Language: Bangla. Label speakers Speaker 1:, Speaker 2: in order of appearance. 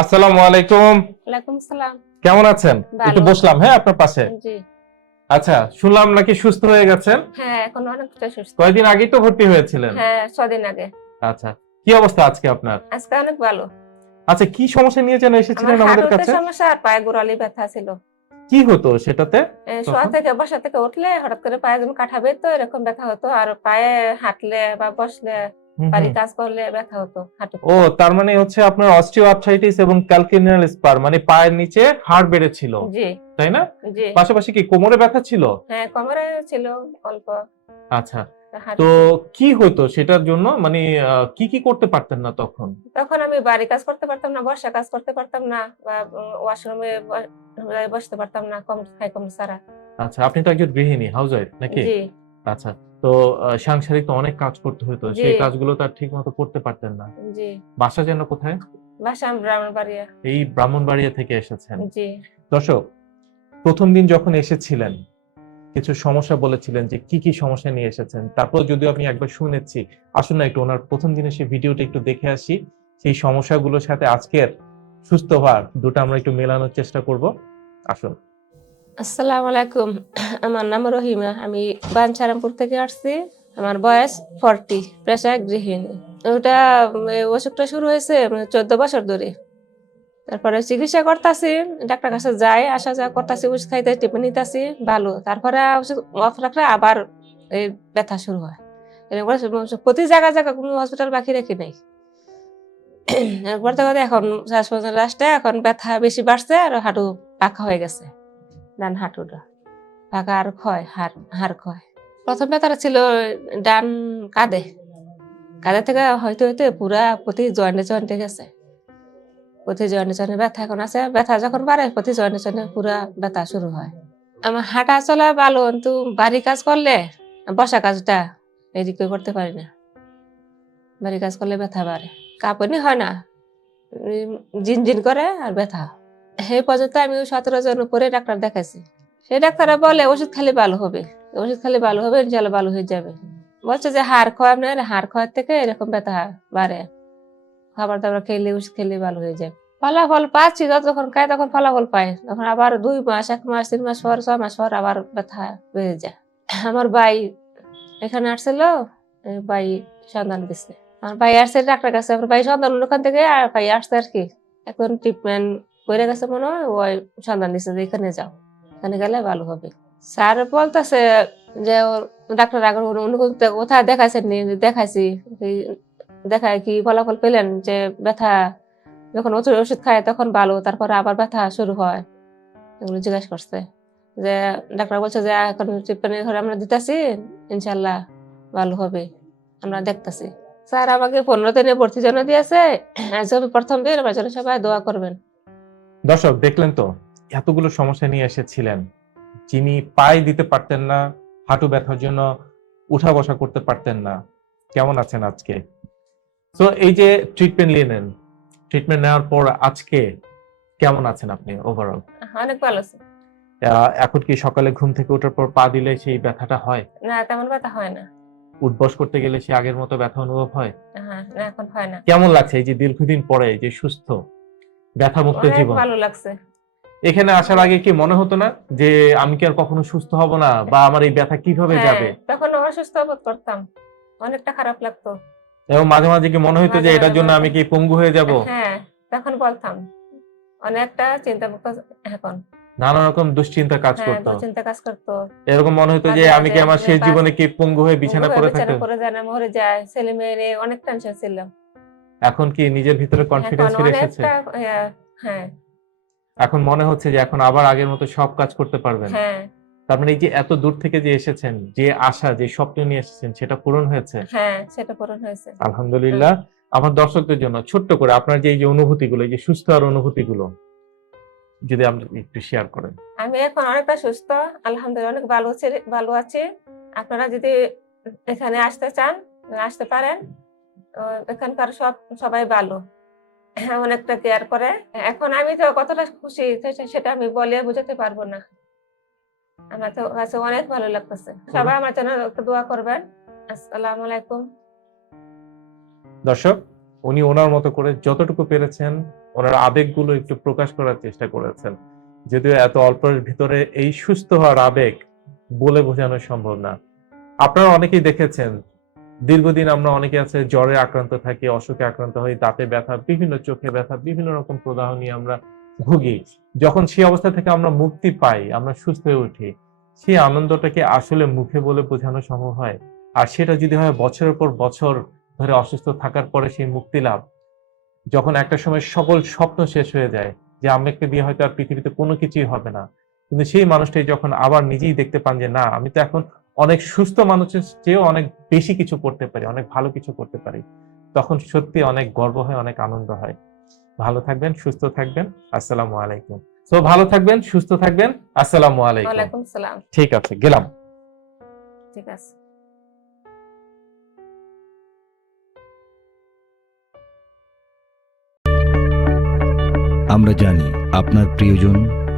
Speaker 1: আসসালামু আলাইকুম।
Speaker 2: ওয়ালাইকুম সালাম
Speaker 1: কেমন আছেন? একটু বসলাম হ্যাঁ আপনার পাশে?
Speaker 2: জি।
Speaker 1: আচ্ছা শুনলাম নাকি সুস্থ হয়ে গেছেন?
Speaker 2: হ্যাঁ এখন অনেকটা সুস্থ।
Speaker 1: কয়েকদিন আগেই তো ভর্তি হয়েছিলেন?
Speaker 2: হ্যাঁ ছদিন আগে।
Speaker 1: আচ্ছা কি অবস্থা আজকে আপনার?
Speaker 2: আজকে অনেক ভালো।
Speaker 1: আচ্ছা কি সমস্যা নিয়ে যেন এসেছিলেন আমাদের কাছে?
Speaker 2: সমস্যা আর পায়ে গোড়ালি ব্যথা ছিল।
Speaker 1: কি হতো সেটাতে?
Speaker 2: শোয়া থেকে বসা থেকে উঠলে হঠাৎ করে পায়ে যেমন কাঠাবে তো এরকম ব্যথা হতো আর পায়ে হাঁটলে বা বসলে বাড়ি কাজ করলে ব্যথা হতো
Speaker 1: ও তার মানে হচ্ছে আপনার অস্টিওআর্থ্রাইটিস এবং ক্যালকিনিয়াল স্পার মানে পায়ের নিচে হাড় বেড়েছিল।
Speaker 2: জি।
Speaker 1: তাই না?
Speaker 2: জি।
Speaker 1: পাশাপাশি কি কোমরে ব্যথা ছিল?
Speaker 2: হ্যাঁ কোমরে ছিল অল্প।
Speaker 1: আচ্ছা। তো কি হতো সেটার জন্য? মানে কি কি করতে পারতেন না তখন?
Speaker 2: তখন আমি বাড়ি কাজ করতে পারতাম না বর্ষা কাজ করতে পারতাম না বা ওয়াশরুমে বসতে পারতাম না কম খাই কম সারা।
Speaker 1: আচ্ছা আপনি তো একজন গৃহিণী হাউস ওয়াইফ নাকি?
Speaker 2: জি।
Speaker 1: আচ্ছা তো সাংসারিক তো অনেক কাজ করতে হতো সেই কাজগুলো তো আর ঠিক মতো করতে পারতেন না।
Speaker 2: জি।
Speaker 1: বাসা যেন কোথায়?
Speaker 2: বাসা ব্রাহ্মণবাড়িয়া।
Speaker 1: এই ব্রাহ্মণবাড়িয়া থেকে এসেছেন।
Speaker 2: জি।
Speaker 1: দর্শক প্রথম দিন যখন এসেছিলেন কিছু সমস্যা বলেছিলেন যে কি কি সমস্যা নিয়ে এসেছেন তারপর যদিও আমি একবার শুনেছি আসুন না একটু ওনার প্রথম দিনে সেই ভিডিওটা একটু দেখে আসি সেই সমস্যাগুলোর সাথে আজকের সুস্থ হওয়ার দুটো আমরা একটু মেলানোর চেষ্টা করব। আসুন।
Speaker 2: আসসালামু আলাইকুম। আমার নাম রহিমা। আমি বাঞ্ছারামপুর থেকে আসছি। আমার বয়স ফর্টি পেশা গৃহিণী। ওটা অসুখটা শুরু হয়েছে চোদ্দ বছর ধরে। তারপরে চিকিৎসা করতেছি, ডাক্তার কাছে যাই, আসা যাওয়া করতেছি, ওষুধ খাইতে টিপে নিতেছি, ভালো। তারপরে ওষুধ অফ রাখলে আবার এই ব্যথা শুরু হয়। এরকম প্রতি জায়গা জায়গা কোনো হসপিটাল বাকি রেখে নেই। এরপর করতে এখন লাস্টে এখন ব্যথা বেশি বাড়ছে আর হাঁটু পাকা হয়ে গেছে। ডান হাঁটুটা। পাকা আর ক্ষয় হাড় হাড় ক্ষয়। প্রথম ব্যথাটা ছিল ডান কাঁধে। কাঁধে থেকে হয়তো হয়তো পুরা প্রতি জয়েন্টে জয়েন্টে গেছে। প্রতি জয়েন্টে জয়েন্টে ব্যথা এখন আছে। ব্যথা যখন বাড়ে প্রতি জয়েন্টে জয়েন্টে পুরা ব্যথা শুরু হয়। আমার হাঁটা চলা ভালো কিন্তু বাড়ি কাজ করলে বসা কাজটা এদিকে করতে পারি না। বাড়ি কাজ করলে ব্যথা বাড়ে। কাঁপুনি হয় না। উম, জিনজিন করে আর ব্যথা সেই পর্যন্ত আমি সতেরো জন উপরে ডাক্তার দেখাইছি। সেই ডাক্তাররা বলে, ওষুধ খালি ভালো হবে। ওষুধ খালি ভালো হবে ইনশাল্লাহ ভালো হয়ে যাবে। বলছে যে, হাড় ক্ষয় আপনার হাড় ক্ষয়ের থেকে এরকম ব্যথা বাড়ে। খাবার দাবার খেলে, ওষুধ খেলে ভালো হয়ে যাবে। ফলাফল পাচ্ছি, যতক্ষণ খাই তখন ফলাফল পাই তখন আবার দুই মাস, এক মাস, তিন মাস পর, ছয় মাস পর আবার ব্যথা বেড়ে যায়। আমার ভাই এখানে আসছিল ভাই সন্ধান দিচ্ছে আমার ভাই আসছে, ডাক্তার কাছে। আমার ভাই সন্ধান ওখান থেকে, আর ভাই আসছে আর কি। এখন ট্রিটমেন্ট করে গেছে মনে হয়, ওই সন্ধান দিচ্ছে যে এখানে যাও। এখানে গেলে ভালো হবে। স্যার বলতেছে যে ওর ডাক্তার আগে কোথায় দেখাইছেন দেখাইছি। দেখায় কি ফলাফল পেলেন? যে ব্যথা, যখন ওষুধ ওষুধ খায় তখন ভালো, তারপরে আবার ব্যথা শুরু হয়। এগুলো জিজ্ঞাসা করছে। যে ডাক্তার বলছে যে এখন ট্রিটমেন্ট ঘরে আমরা দিতেছি ইনশাল্লাহ ভালো হবে। আমরা দেখতেছি। স্যার আমাকে পনেরো দিনে ভর্তি জন্য দিয়েছে। প্রথম দিন, আমার জন্য সবাই দোয়া করবেন।
Speaker 1: দর্শক দেখলেন তো এতগুলো সমস্যা নিয়ে এসেছিলেন। যিনি পায়ে দিতে পারতেন না হাঁটু ব্যথার জন্য উঠা বসা করতে পারতেন না। কেমন আছেন আজকে? তো এই যে ট্রিটমেন্ট নিলেন ট্রিটমেন্ট নেওয়ার পর আজকে কেমন আছেন আপনি ওভারঅল
Speaker 2: অনেক ভালো আছে।
Speaker 1: এখন কি সকালে ঘুম থেকে ওঠার পর পা দিলে সেই ব্যথাটা হয়?
Speaker 2: না তেমন ব্যথা হয় না।
Speaker 1: উঠবস করতে গেলে সে আগের মতো ব্যথা অনুভব হয়?
Speaker 2: হ্যাঁ না এখন হয় না।
Speaker 1: কেমন লাগছে এই যে দীর্ঘদিন পরে এই যে সুস্থ? ব্যথা মুক্ত জীবন।
Speaker 2: ভালো লাগছে।
Speaker 1: এখানে আসার আগে কি মনে হতো না যে আমি কি আর কখনো সুস্থ হব না বা আমার এই ব্যথা কীভাবে
Speaker 2: হ্যাঁ,
Speaker 1: যাবে?
Speaker 2: তখন অসুস্থ বোধ করতাম। অনেকটা খারাপ লাগতো।
Speaker 1: এবং মাঝে মাঝে কি মনে হতো যে এটার জন্য আমি কি পঙ্গু হয়ে যাব?
Speaker 2: হ্যাঁ তখন বলতাম। অনেকটা চিন্তা এখন।
Speaker 1: নানা রকম দুশ্চিন্তা কাজ
Speaker 2: হ্যাঁ
Speaker 1: করতো।
Speaker 2: চিন্তা কাজ করতো।
Speaker 1: এরকম মনে হতো যে আমি কি আমার শেষ জীবনে কি পঙ্গু হয়ে বিছানা পড়ে
Speaker 2: বিছানা
Speaker 1: থাকতে
Speaker 2: পড়ে যায় না মরে যায়। ছেলে মেয়ে অনেক টেনশন ছিল।
Speaker 1: এখন কি নিজের ভিতরে কনফিডেন্স
Speaker 2: এখন
Speaker 1: ফিরে এসেছে?
Speaker 2: হ্যাঁ, হ্যাঁ।
Speaker 1: এখন মনে হচ্ছে যে এখন আবার আগের মতো সব কাজ করতে পারবেন।
Speaker 2: হ্যাঁ।
Speaker 1: তার মানে এই যে এত দূর থেকে যে এসেছেন যে আশা যে স্বপ্ন নিয়ে এসেছেন সেটা পূরণ হয়েছে?
Speaker 2: হ্যাঁ সেটা পূরণ হয়েছে।
Speaker 1: আলহামদুলিল্লাহ। আমার দর্শকদের জন্য ছোট্ট করে আপনার যে এই যে অনুভূতিগুলো এই যে সুস্থ আর অনুভূতিগুলো যদি আপনি একটু শেয়ার করেন।
Speaker 2: আমি এখন অনেকটা সুস্থ আলহামদুলিল্লাহ অনেক ভালো আছি ভালো আছি। আপনারা যদি এখানে আসতে চান আসতে পারেন। এখানকার সব সবাই ভালো। অনেকটা কেয়ার করে। এখন আমি তো কতটা খুশি সেটা- আমি বলে বোঝাতে পারব না। আমার তো কাছে অনেক ভালো লাগতেছে। সবাই আমার জন্য একটু দোয়া করবেন। আসসালামু আলাইকুম।
Speaker 1: দর্শক উনি ওনার মতো করে যতটুকু পেরেছেন ওনার আবেগগুলো একটু প্রকাশ করার চেষ্টা করেছেন। যদিও এত অল্পের ভিতরে এই সুস্থ হওয়ার আবেগ বলে বোঝানো সম্ভব না। আপনারা অনেকেই দেখেছেন দীর্ঘদিন আমরা অনেকে আছে, জ্বরে আক্রান্ত থাকি, অসুখে আক্রান্ত হই, দাঁতে ব্যথা, বিভিন্ন চোখে ব্যথা, বিভিন্ন রকম প্রদাহ নিয়ে আমরা ভুগি। যখন সেই অবস্থা থেকে আমরা মুক্তি পাই, আমরা সুস্থ হয়ে উঠি, সেই আনন্দটাকে আসলে মুখে বলে বোঝানো সম্ভব হয়। আর সেটা যদি হয় বছরের পর বছর ধরে অসুস্থ থাকার পরে সেই মুক্তি লাভ। যখন একটা সময় সকল স্বপ্ন শেষ হয়ে যায়, যে আমাকে দিয়ে হয়তো আর পৃথিবীতে কোনো কিছুই হবে না। কিন্তু সেই মানুষটাই যখন আবার নিজেই দেখতে পান যে, না, আমি তো এখন অনেক সুস্থ মানুষের চেয়েও অনেক বেশি কিছু করতে পারি অনেক ভালো কিছু করতে পারি। তখন সত্যি অনেক গর্ব হয় অনেক আনন্দ হয়। ভালো থাকবেন সুস্থ থাকবেন আসসালামু আলাইকুম। তো ভালো থাকবেন সুস্থ থাকবেন আসসালামু আলাইকুম। ঠিক আছে গেলাম।
Speaker 2: ঠিক আছে।
Speaker 3: আমরা জানি আপনার প্রিয়জন